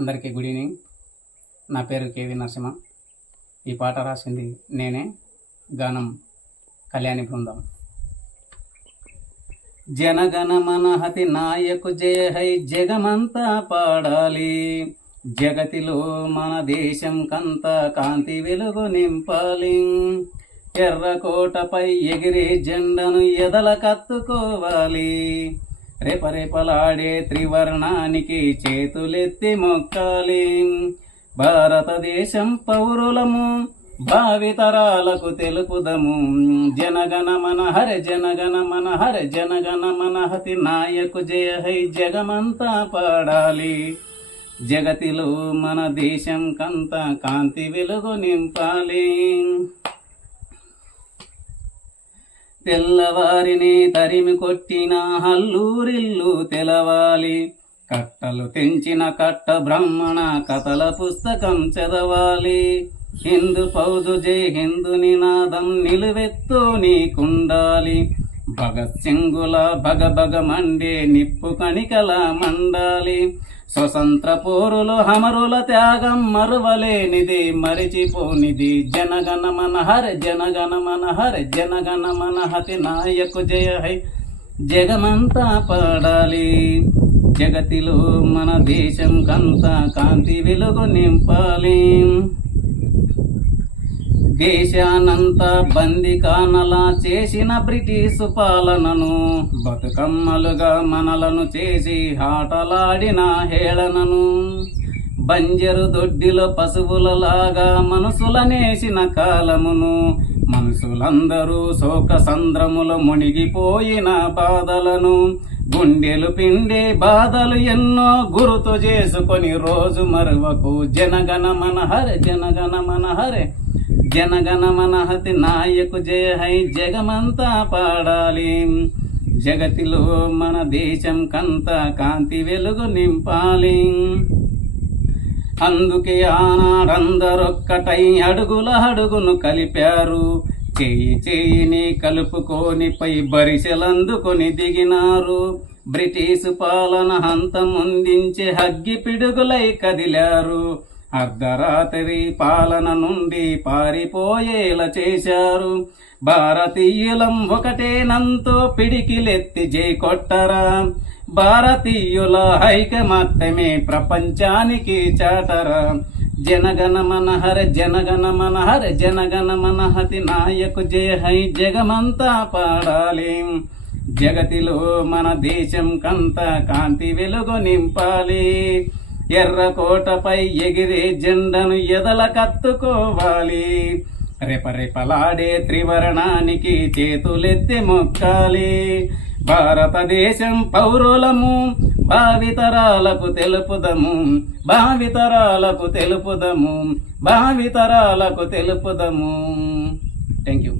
అందరికీ good evening. నా పేరు కేవి నరసింహ. ఈ పాట రాసింది నేనే. గానం కళ్యాణి బృందం. జనగణ మనహతి నాయకు జయ హై జగమంతా పాడాలి, జగతిలో మన దేశం కంత కాంతి వెలుగు నింపాలి. ఎర్రకోటపై ఎగిరే జెండను ఎదల కత్తుకోవాలి, రెపరెపలాడే త్రివర్ణానికి చేతులెత్తి మొక్కాలి. భారతదేశం పౌరులము, భావితరాలకు తెలుపుదము. జనగణ మన హర జనగణ మన హర జనగణ మన హతి నాయకు జయ హై జగమంతా పాడాలి, జగతిలో మన దేశం కంత కాంతి వెలుగు నింపాలి. తెల్లవారిని తరిమి కొట్టిన హల్లూరిల్లు తెలవాలి, కట్టలు తెంచిన కట్ట బ్రహ్మణ కథల పుస్తకం చదవాలి. హిందూ ఫౌజు జై హిందూ నినాదం నిలువెత్తు నీకుండాలి, భగత్ సింగుల భగభగ మండే నిప్పు కణికల మండాలి. స్వతంత్ర పోరులు హమరుల త్యాగం మరువలేనిది మరిచిపోనిది. జనగణ మన హర జనగణ మన హర జనగణ మన హతి నాయకు జయ హై జగమంతా పాడాలి, జగతిలో మన దేశం కంత కాంతి వెలుగు నింపాలి. దేశానంతా బందికానలా చేసిన బ్రిటిష్ పాలనను, బతుకమ్మలుగా మనలను చేసి ఆటలాడిన హేళనను, బంజరు దొడ్డిలో పశువులలాగా మనసులనేసిన కాలమును, మనుషులందరూ శోక సంద్రములో మునిగిపోయిన బాధలను, గుండెలు పిండే బాధలు ఎన్నో గుర్తు చేసుకొని రోజు మరువకు. జనగణ మన హర జనగణ మన హరే జనగణ మన హతి నాయకు జయ హై జగమంతా పాడాలి, జగతిలో మన దేశం కంత కాంతి వెలుగు నింపాలి. అందుకే ఆనాడందరొక్కటై అడుగుల అడుగును కలిపారు, చేయి చేయిని కలుపుకొని పై బరిసెలందుకొని దిగినారు. బ్రిటిష్ పాలన అంతమొందించే హగ్గి పిడుగులై కదిలారు, అర్ధరాత్రి పాలన నుండి పారిపోయేలా చేశారు. భారతీయులం ఒకటేనంతో పిడికిలెత్తి జై కొట్టరా, భారతీయుల ఐకమత్యమే ప్రపంచానికి చాటరా. జనగణ మన హర జనగణ మన హర జనగణ మన హతి నాయకు జయ హై జగమంతా పాడాలి, జగతిలో మన దేశం కంత కాంతి వెలుగు నింపాలి. ఎర్రకోటపై ఎగిరే జెండను ఎదల కత్తుకోవాలి, రెపరెపలాడే త్రివర్ణానికి చేతులెత్తి మొక్కాలి. భారతదేశం పౌరులము, భావితరాలకు తెలుపుదము, భావితరాలకు తెలుపుదము, భావితరాలకు తెలుపుదము. Thank you.